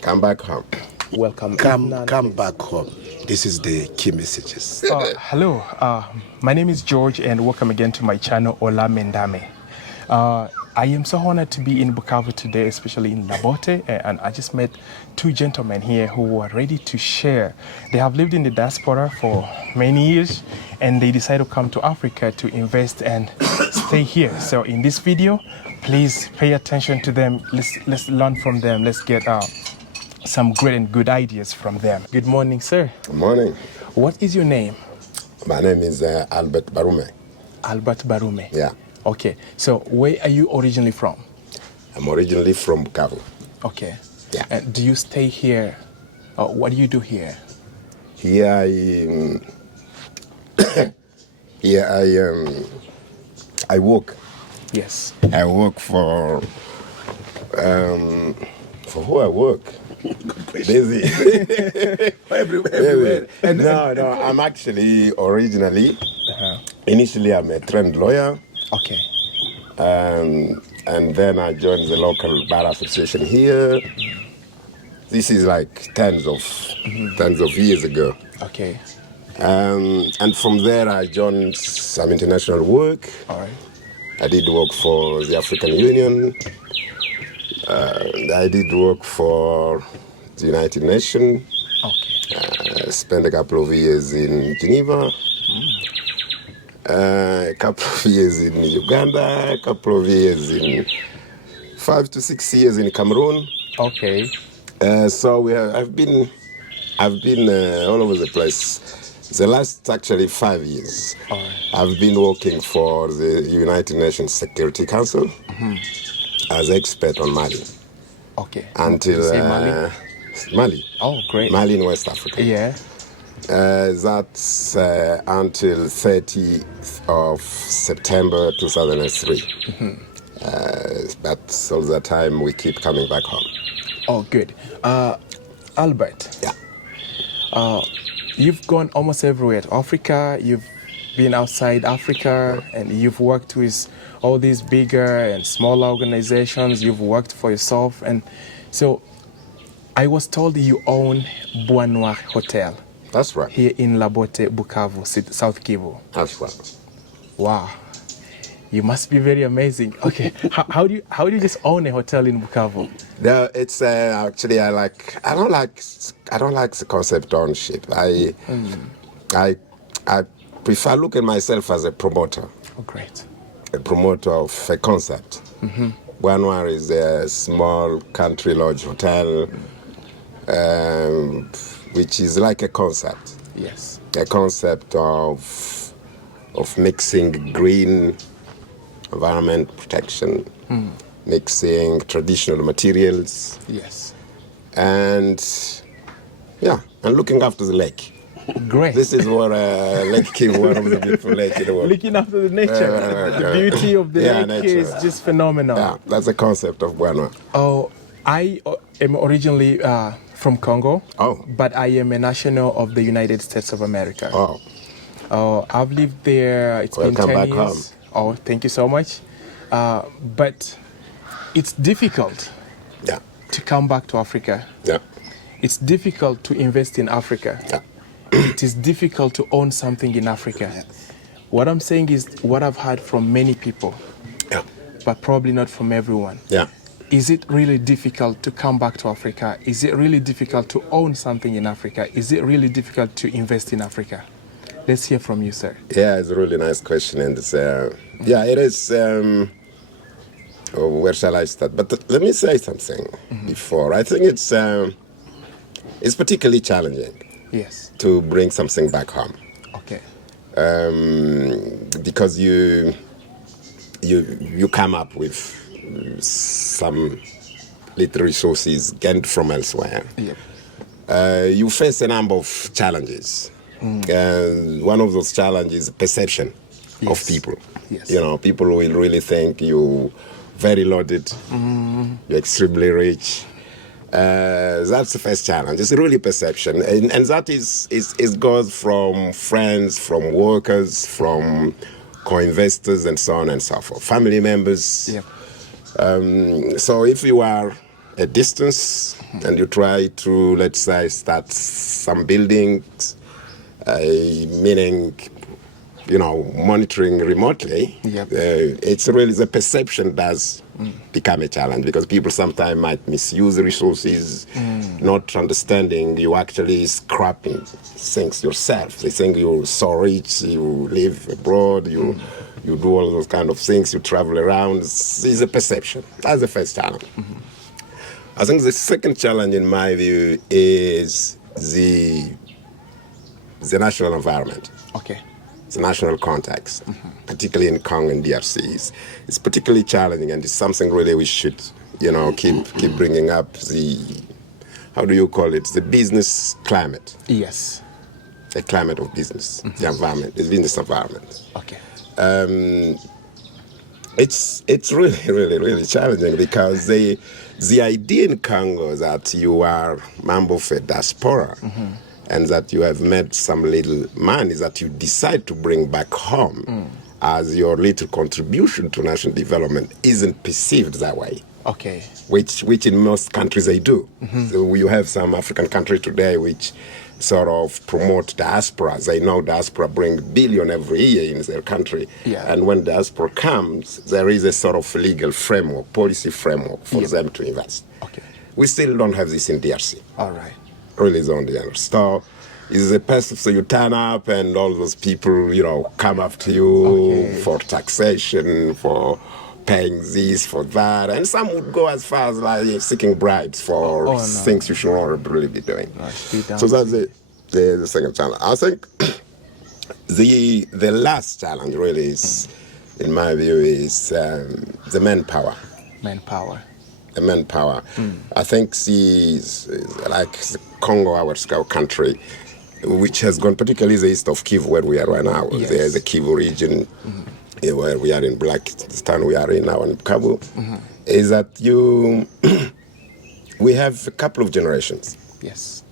Come back home. Welcome. Come back home. This is the key messages. Hello, my name is George and welcome again to my channel, Ola Mendame. I am so honored to be in Bukavu today, especially in Labote, and I just met two gentlemen here who are ready to share. They have lived in the diaspora for many years and they decided to come to Africa to invest and stay here. So in this video, please pay attention to them. Let's learn from them. Let's get some great and good ideas from them. Good morning, sir. Good morning. What is your name? My name is Albert Barume. Albert Barume. Yeah. Okay. So where are you originally from? I'm originally from Bukavu. Okay. Yeah. And do you stay here? What do you do here? Here I work. Yes. I work for who I work? Busy. Everywhere. No, I'm actually originally, initially I'm a trained lawyer. Okay. And then I joined the local bar association here. This is like tens of years ago. Okay. And from there I joined some international work. All right. I did work for the African Union. I did work for the United Nations. Okay. Spent a couple of years in Geneva. A couple of years in Uganda. A couple of years in 5 to 6 years in Cameroon. Okay. So I've been all over the place. The last actually 5 years, I've been working for the United Nations Security Council as expert on Mali. Okay. Until Say Mali? Mali. Oh, great. Mali in West Africa. Yeah. That's until 30th of September 2003. That's all the time we keep coming back home. Oh, good. Albert. Yeah. You've gone almost everywhere. Africa, you've been outside Africa, and you've worked with all these bigger and smaller organizations. You've worked for yourself. And so I was told you own Bois Hotel. That's right. Here in Labote, Bukavu, South Kivu. That's right. Wow. You must be very amazing. Okay. How do you just own a hotel in Bukavu? No, it's actually I don't like the concept of ownership. I prefer look at myself as a promoter. Oh, great. A promoter of a concept. Bois Noir is a small country lodge hotel, which is like a concept. Yes. A concept of mixing green environment protection, mixing traditional materials. Yes. And looking after the lake. Great. This is what Lake Kivu, one of the beautiful lakes in the world. Looking after the nature. The beauty of the lake nature. is just phenomenal. Yeah, that's the concept of Bois Noir. Oh, I am originally from Congo. Oh. But I am a national of the United States of America. Oh. I've lived there. It's been 10 Welcome back years. home. Oh, thank you so much. But it's difficult to come back to Africa. Yeah. It's difficult to invest in Africa. Yeah. It is difficult to own something in Africa. What I'm saying is what I've heard from many people, but probably not from everyone. Yeah. Is it really difficult to come back to Africa? Is it really difficult to own something in Africa? Is it really difficult to invest in Africa? Let's hear from you, sir. Yeah, it's a really nice question. And it's, it is. Where shall I start? But let me say something before. I think it's particularly challenging. Yes. To bring something back home. Okay. Because you come up with some little resources gained from elsewhere. Yep. You face a number of challenges. One of those challenges is perception of people. Yes. You know, people will really think you very loaded, you're extremely rich. That's the first challenge. It's really perception, and that is goes from friends, from workers, from co-investors, and so on and so forth, family members. Yep. So if you are a distance, and you try to, let's say, start some buildings, meaning, monitoring remotely. Yep. It's really the perception does become a challenge because people sometimes might misuse the resources, not understanding you actually scrapping things yourself. They think you're so rich, you live abroad, you do all those kind of things, you travel around. It's a perception. That's the first challenge. I think the second challenge, in my view, is the national environment. Okay. The national context, particularly in Congo and DRC, is particularly challenging, and it's something really we should, keep bringing up. How do you call it? The business climate. Yes. The climate of business, the environment, the business environment. Okay. It's really, really, really challenging because the idea in Congo that you are member of a diaspora and that you have made some little money that you decide to bring back home as your little contribution to national development isn't perceived that way. Okay. Which in most countries they do. So you have some African countries today which sort of promote diaspora. They know diaspora bring billion every year in their country. Yeah. And when diaspora comes, there is a sort of legal framework, policy framework for them to invest. Okay. We still don't have this in DRC. All right. Really is on the end. So it's a person, so you turn up and all those people, come after you for taxation, for paying this, for that. And some would go as far as like seeking bribes for things you should not really be doing. So that's the second challenge. I think the last challenge really is, in my view, is the manpower. Manpower. The manpower. I think like Congo, our country, which has gone, particularly the east of Kivu, where we are right now. Yes. There's the Kivu region, where we are in Blackistan, we are in now in Kabu, is that we have a couple of generations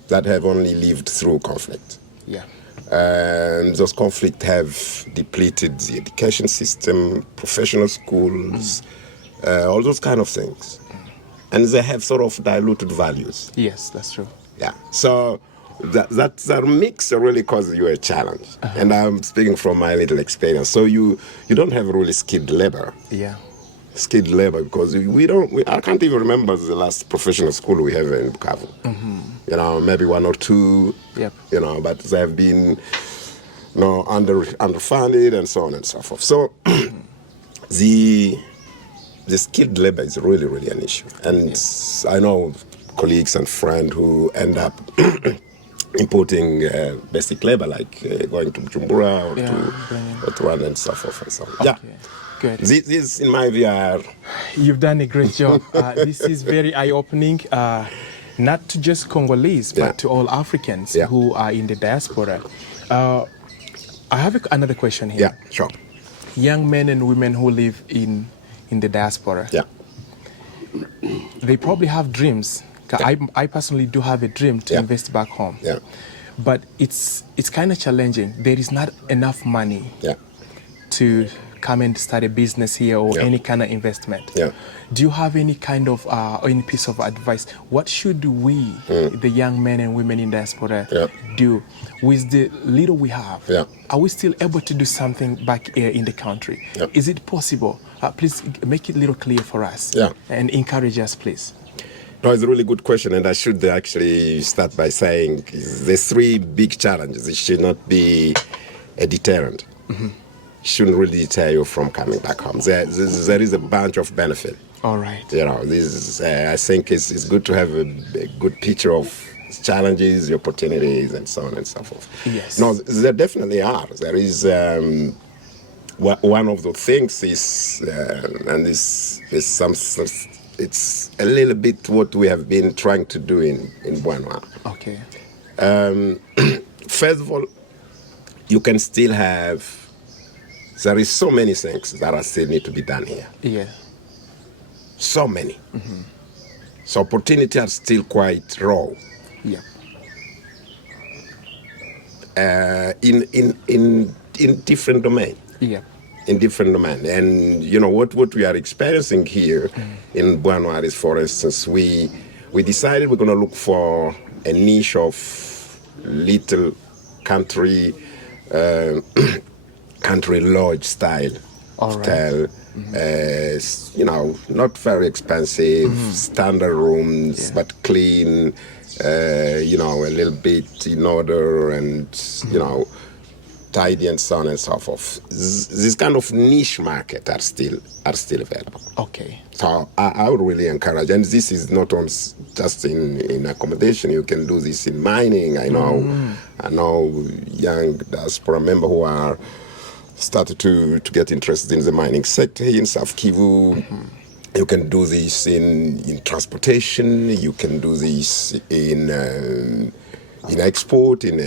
that have only lived through conflict. Yeah. And those conflicts have depleted the education system, professional schools, all those kind of things. And they have sort of diluted values. Yes, that's true. Yeah. So that mix really causes you a challenge. And I'm speaking from my little experience. So you don't have really skilled labor. Yeah. Skilled labor because I can't even remember the last professional school we have in Bukavu. Maybe one or two. Yep. But they have been underfunded and so on and so forth. So the skilled labor is really, really an issue. And I know colleagues and friends who end up importing basic labor, like going to Bujumbura or to Rwanda and so forth and so on. Okay. Good. These, in my view, You've done a great job. This is very eye-opening, not to just Congolese, but to all Africans who are in the diaspora. I have another question here. Yeah, sure. Young men and women who live in the diaspora, they probably have dreams. I personally do have a dream to invest back home. Yeah. But it's kind of challenging. There is not enough money to come and start a business here or any kind of investment. Yeah. Do you have any kind of any piece of advice? What should we, the young men and women in diaspora, do with the little we have? Yeah. Are we still able to do something back here in the country? Yeah. Is it possible? Please make it a little clear for us and encourage us, please. No, it's a really good question, and I should actually start by saying the three big challenges. It should not be a deterrent. Shouldn't really deter you from coming back home. There is a bunch of benefit. All right. This is, I think it's good to have a good picture of challenges, the opportunities, and so on and so forth. Yes. No, there definitely are. There is one of the things is, and this is some. It's a little bit what we have been trying to do in Buenwa. Okay. First of all, you can still have. There is so many things that are still need to be done here. Yeah. So many. So opportunities are still quite raw. Yeah. In different domains. Yeah. in different domains. And you know what we are experiencing here in Buenos Aires, for instance, we decided we're going to look for a niche of little country country lodge style hotel. You know, not very expensive, standard rooms, but clean. You know, a little bit in order, and you know, tidy and so on and so forth. This kind of niche market are still available. Okay. So I would really encourage, and this is not on just in accommodation. You can do this in mining. I know young diaspora members who are started to get interested in the mining sector here in South Kivu. You can do this in transportation. You can do this in export, in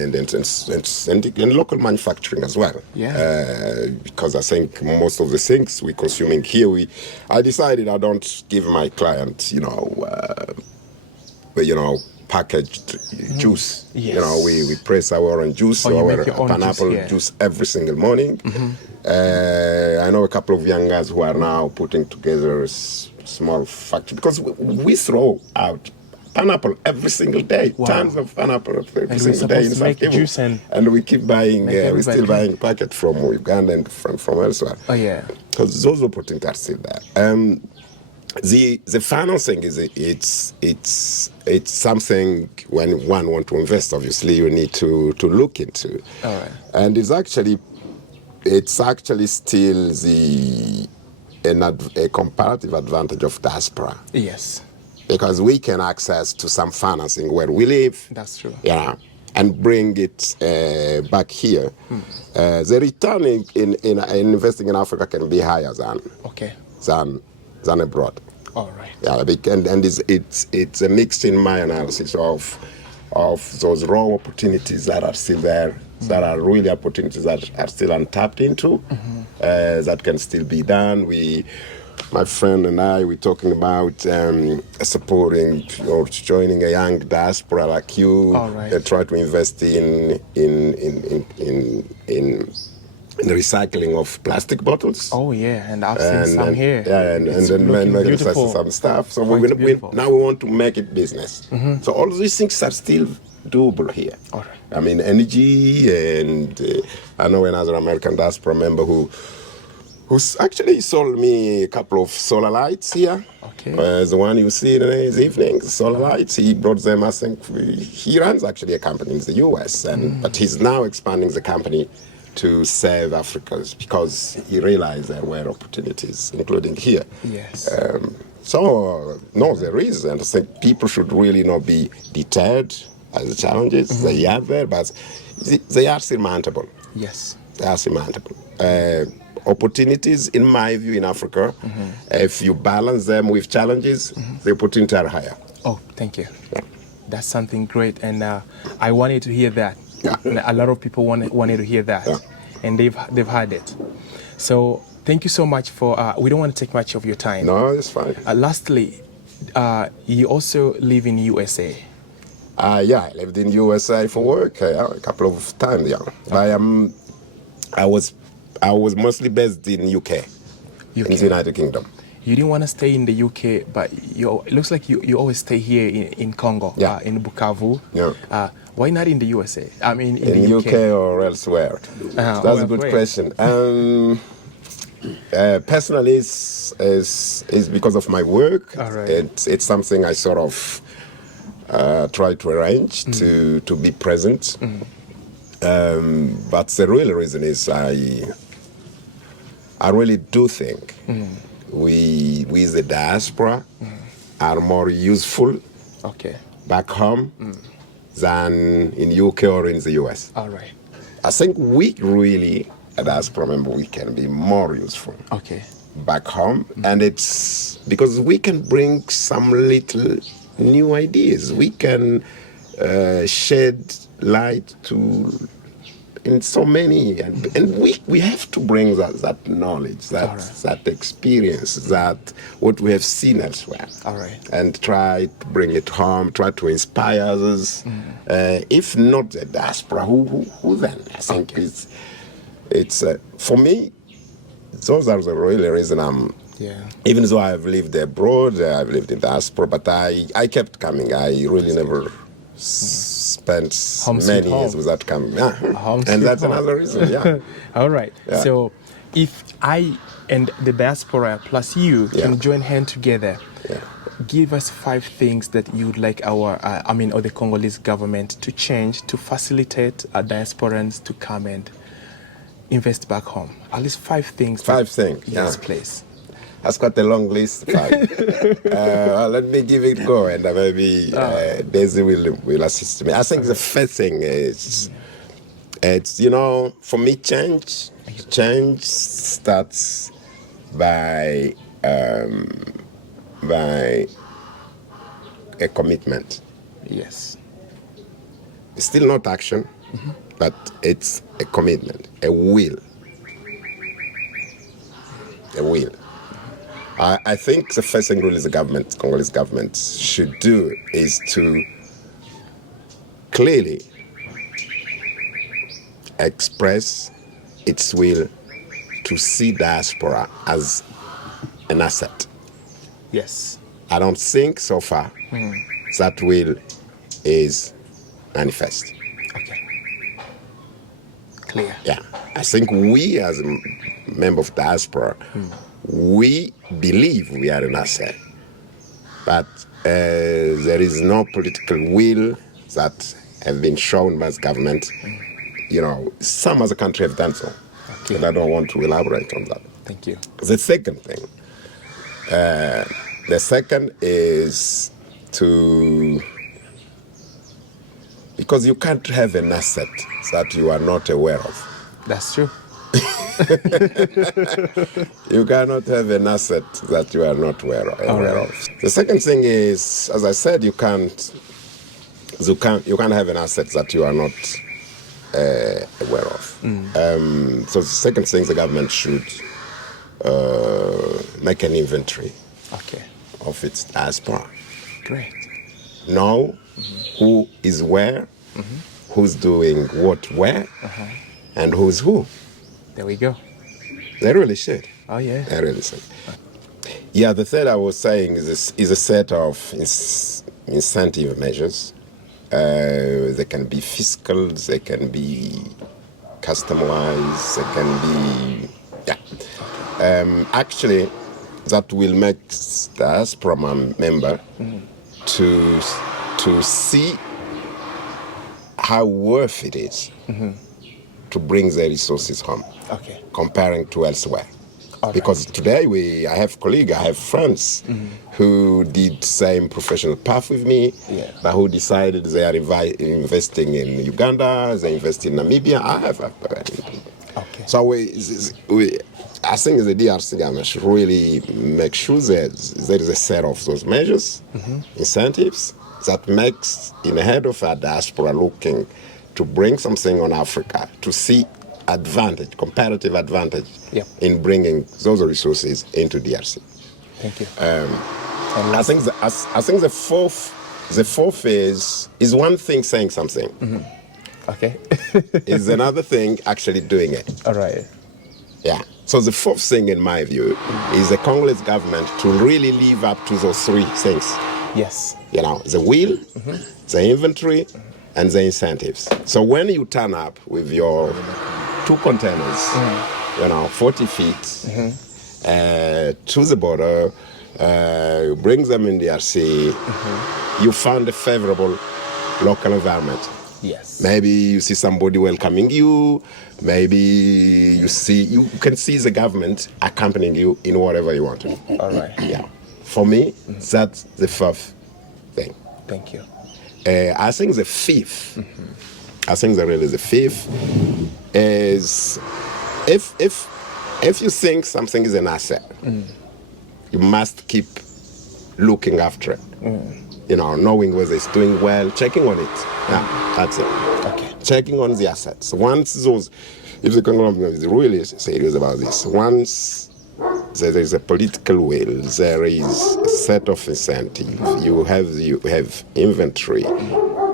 local manufacturing as well. Yeah. Because I think most of the things we're consuming here, I decided I don't give my client, packaged juice. Yes. You know, we press our orange juice, you our make your own pineapple juice every single morning. I know a couple of young guys who are now putting together a small factory, because we throw out pineapple every single day, tons of pineapple every single day in South Kivu. And we keep buying, we're still buying packet from Uganda and from elsewhere. Oh yeah. Because those opportunities are still there. The financing it's something when one want to invest, obviously you need to look into. All right. And it's actually still a comparative advantage of diaspora. Yes. Because we can access to some financing where we live. That's true. Yeah, and bring it back here. The return in investing in Africa can be higher than abroad. All right. Yeah, and it's a mix in my analysis of those raw opportunities that are still there, that are really opportunities that are still untapped into, that can still be done. My friend and I, we're talking about supporting or joining a young diaspora like you. All right. Try to invest in the recycling of plastic bottles. Oh yeah, and I've seen some here. Yeah, and then making some stuff. So now we want to make it business. So all of these things are still doable here. All right. I mean, energy, and I know another American diaspora member who's actually sold me a couple of solar lights here. Okay. The one you see in the evening, solar lights. He brought them, I think, he runs actually a company in the US, but he's now expanding the company to serve Africans, because he realized there were opportunities, including here. Yes. No, there is, and I think people should really not be deterred by the challenges. They are there, but they are surmountable. Yes. They are surmountable. Opportunities, in my view, in Africa, if you balance them with challenges, the opportunities are higher. Oh, thank you. Yeah. That's something great, and I wanted to hear that. Yeah. A lot of people wanted to hear that, and they've heard it. So thank you so much for. We don't want to take much of your time. No, it's fine. Lastly, you also live in USA. Yeah, I lived in USA for work a couple of times. Yeah, I was mostly based in UK. In the United Kingdom. You didn't want to stay in the UK, but it looks like you always stay here in Congo, in Bukavu. Yeah. Why not in the USA? I mean, in the UK or elsewhere? That's a good question. Personally, it's because of my work. All right. It's something I sort of try to arrange to be present. But the real reason is I really do think we the diaspora are more useful back home than in UK or in the US. All right. I think we really, a diaspora member, we can be more useful back home. And it's because we can bring some little new ideas. We can shed light in so many, and we have to bring that knowledge, that experience, that what we have seen elsewhere. All right. And try to bring it home, try to inspire others. If not the diaspora, who then? I think it's for me, those are the really reason I'm. Yeah. Even though I've lived abroad, I've lived in diaspora, but I kept coming. I really never spent Home sweet many years home. without coming. Yeah. Home And sweet that's home. another reason, yeah. All right. Yeah. So if I and the diaspora plus you Yeah. can join hands together, Yeah. give us 5 things that you'd like our, or the Congolese government to change to facilitate our diasporans to come and invest back home. At least 5 things. 5 things, Yes, yeah. please. That's quite a long list. Let me give it a go, and maybe Daisy will assist me. I think the first thing is, it's, for me, change starts by a commitment. Yes. It's still not action, but it's a commitment, a will. A will. I think the first thing really the Congolese government should do is to clearly express its will to see diaspora as an asset. Yes. I don't think so far that will is manifest. Okay. Clear. Yeah, I think we as a member of diaspora, we believe we are an asset, but there is no political will that have been shown by the government. Some other countries have done so, Okay. and I don't want to elaborate on that. Thank you. The second thing, is because you can't have an asset that you are not aware of. That's true. You cannot have an asset that you are not aware of. The second thing is, as I said, you can't have an asset that you are not aware of. So the second thing, the government should make an inventory Okay. of its diaspora. Great. Know who is where, who's doing what where, and who's who. There we go. They really should. Oh, yeah. They really should. Yeah, the third I was saying is a set of incentive measures. They can be fiscal, they can be custom-wise, they can be, actually, that will make diaspora member to see how worth it is to bring their resources home, Okay. comparing to elsewhere. All Because today I have colleagues, I have friends who did same professional path with me, Yeah. but who decided they are investing in Uganda, they invest in Namibia. Okay. So I think the DRC government should really make sure that there is a set of those measures, incentives, that makes in the head of a diaspora looking to bring something on Africa, to see comparative advantage Yep. in bringing those resources into DRC. Thank you. I think the fourth is one thing saying something. Okay. Is another thing actually doing it. All right. Yeah. So the fourth thing, in my view, is the Congolese government to really live up to those 3 things. Yes. The will, the inventory, and the incentives. So when you turn up with your 2 containers, 40 feet to the border, you bring them in DRC, you found a favorable local environment. Yes. Maybe you see somebody welcoming you. Maybe you can see the government accompanying you in whatever you want to do. All right. Yeah. For me, that's the fourth thing. Thank you. I think the fifth, the fifth is if you think something is an asset, you must keep looking after it. Knowing whether it's doing well, checking on it. Yeah, that's it. Okay. Checking on the assets. If the Congolese government is really serious about this, once there is a political will, there is a set of incentive, you have inventory,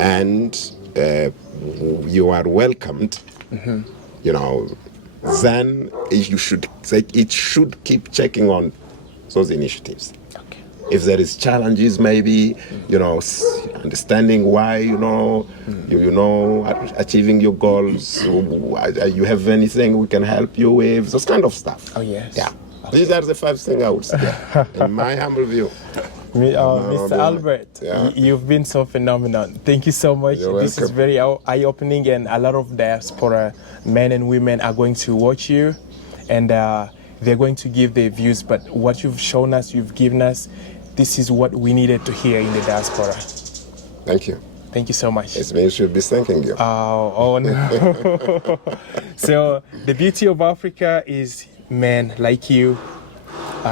and you are welcomed, then it should keep checking on those initiatives. Okay. If there is challenges, maybe, understanding why, achieving your goals, you have anything we can help you with, those kind of stuff. Oh, yes. Yeah. These are the 5 things I would say, in my humble view. Mr. Albert, Yeah. you've been so phenomenal. Thank you so much. You're This is welcome. very eye-opening, and a lot of diaspora men and women are going to watch you, and they're going to give their views. But what you've shown us, you've given us, this is what we needed to hear in the diaspora. Thank you. Thank you so much. It's me who should be thanking you. Oh no. So the beauty of Africa is men like you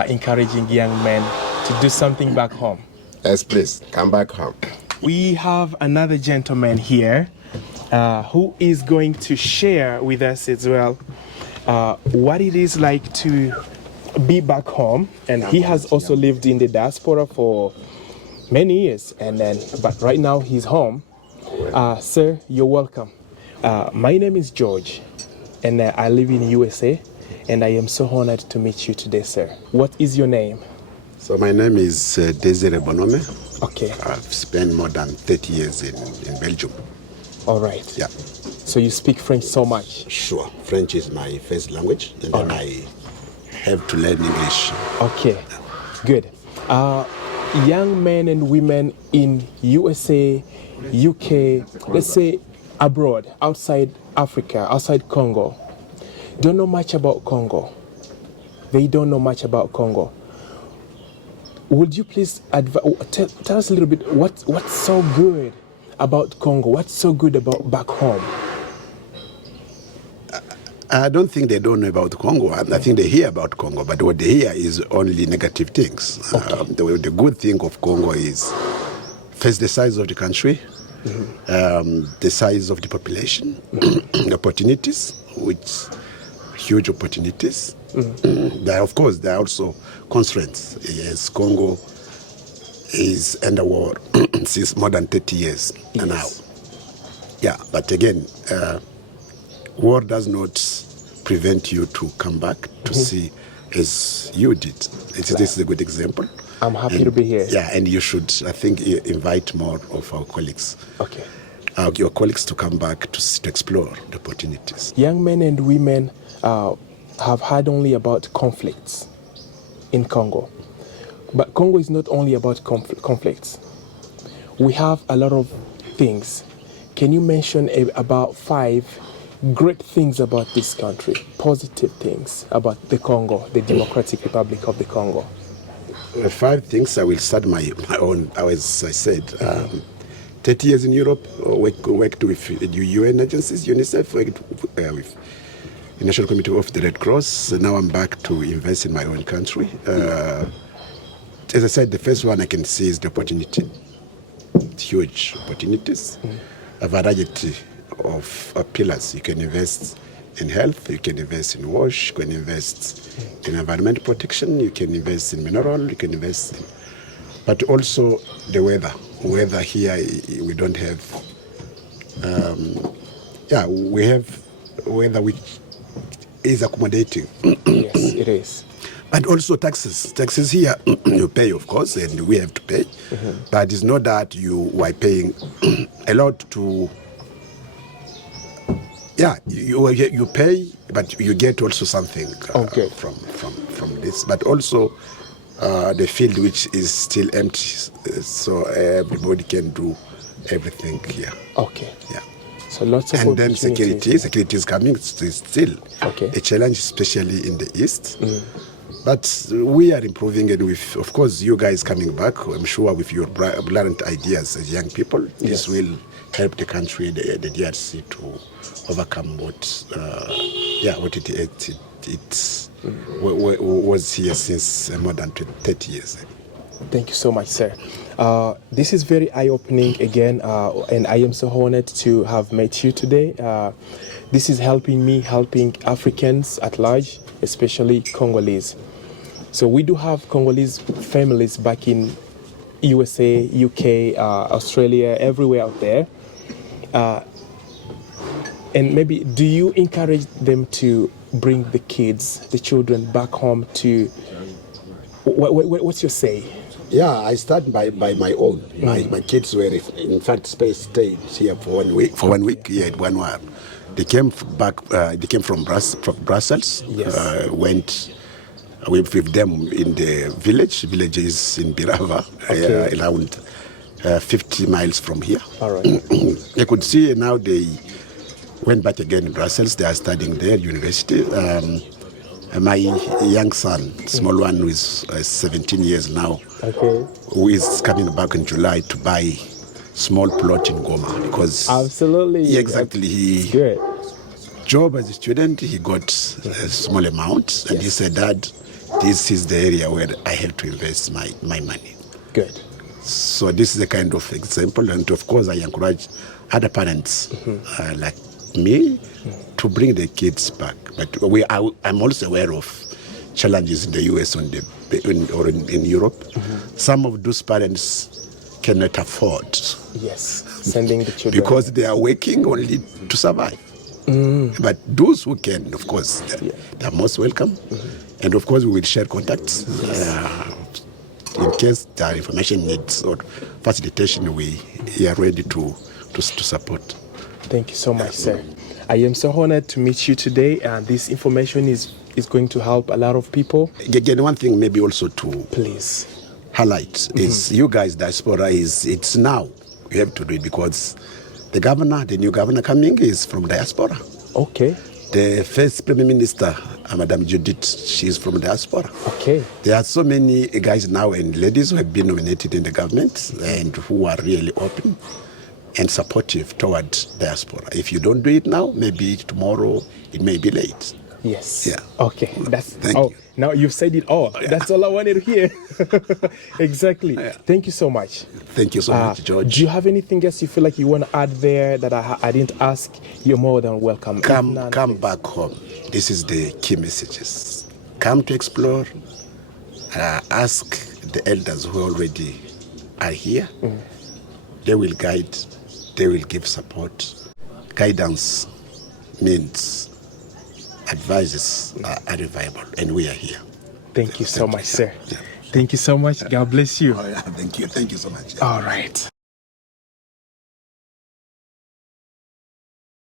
encouraging young men to do something back home. Yes, please, come back home. We have another gentleman here who is going to share with us as well what it is like to be back home, and he has also lived in the diaspora for many years, but right now he's home. Sir, you're welcome. My name is George, and I live in USA, and I am so honored to meet you today, sir. What is your name? So my name is Deson. Okay. I've spent more than 30 years in Belgium. All right. Yeah. So you speak French so much? Sure. French is my first language, and then I have to learn English. Okay, good. Young men and women in USA, UK, let's say abroad, outside Africa, outside Congo, don't know much about Congo. They don't know much about Congo. Would you please tell us a little bit what's so good about Congo? What's so good about back home? I don't think they don't know about Congo. I think they hear about Congo, but what they hear is only negative things. Okay. The good thing of Congo is first the size of the country, the size of the population, opportunities, which huge opportunities. Of course, there are also constraints. Yes, Congo is under war since more than 30 years now. Yeah, but again, war does not prevent you to come back to see as you did. This is a good example. I'm happy to be here. Yeah, and you should, I think, invite more of our colleagues. Okay. Your colleagues to come back to explore the opportunities. Young men and women have heard only about conflicts in Congo. But Congo is not only about conflicts. We have a lot of things. Can you mention about 5 great things about this country, positive things about the Congo, the Democratic Republic of the Congo? 5 things. I will start my own, as I said. 30 years in Europe, worked with UN agencies, UNICEF, worked with the National Committee of the Red Cross. So now I'm back to invest in my own country. As I said, the first one I can see is the opportunity. Huge opportunities. A variety of pillars. You can invest in health, you can invest in wash, you can invest in environmental protection, you can invest in mineral, you can invest in... But also the weather. Weather here, we don't have... we have weather which is accommodating. Yes, it is. And also taxes. Taxes here, you pay, of course, and we have to pay. But it's not that you are paying a lot to... Yeah, you pay, but you get also something from this. But also the field which is still empty, so everybody can do everything here. Okay. Yeah. So lots of and then opportunities. security is coming still a challenge, especially in the east. But we are improving it with, of course, you guys coming back. I'm sure with your brilliant ideas as young people, this will help the country, the DRC, to overcome what it was here since more than 30 years. Thank you so much, sir. This is very eye-opening again, and I am so honored to have met you today. This is helping Africans at large, especially Congolese. So we do have Congolese families back in USA, UK, Australia, everywhere out there. And maybe, do you encourage them to bring the kids, the children back home to, what's your say? Yeah, I start by my own. My kids were, in fact, stayed here for 1 week. For 1 week, yeah, 1 hour. They came back. They came from Brussels. Yes. Went with them in the villages in Birava, Okay. around 50 miles from here. All right. They could see now they went back again in Brussels. They are studying there, university. My young son, small one, who is 17 years now, Okay. who is coming back in July to buy small plot in Goma because Absolutely. Yeah, exactly. He Good. job as a student, he got a small amount, and he said, "Dad, this is the area where I have to invest my money." Good. So this is the kind of example, and of course, I encourage other parents like me to bring their kids back. But I'm also aware of challenges in the US or in Europe. Some of those parents cannot afford Yes. Sending the children. because they are working only to survive. But those who can, of course, they are most welcome. And of course, we will share contacts. In case there are information needs or facilitation, we are ready to support. Thank you so much, sir. I am so honored to meet you today, and this information is going to help a lot of people. Again, one thing maybe also to Please. highlight is you guys, Diaspora, it's now. You have to do it because the new governor coming is from Diaspora. Okay. The first Prime Minister, Madam Judith, she's from Diaspora. Okay. There are so many guys now and ladies who have been nominated in the government and who are really open and supportive toward Diaspora. If you don't do it now, maybe tomorrow it may be late. Yes. Yeah. Okay. Thank you. Now you've said it all. That's all I wanted to hear. Exactly. Yeah. Thank you so much. Thank you so much, George. Do you have anything else you feel like you want to add there that I didn't ask? You're more than welcome. If none, Come please. back home. This is the key messages. Come to explore. Ask the elders who already are here. They will guide. They will give support. Guidance means advices are reliable, and we are here. Thank you so much, sir. Yeah. Thank you so much. God bless you. Oh, yeah. Thank you so much. All right.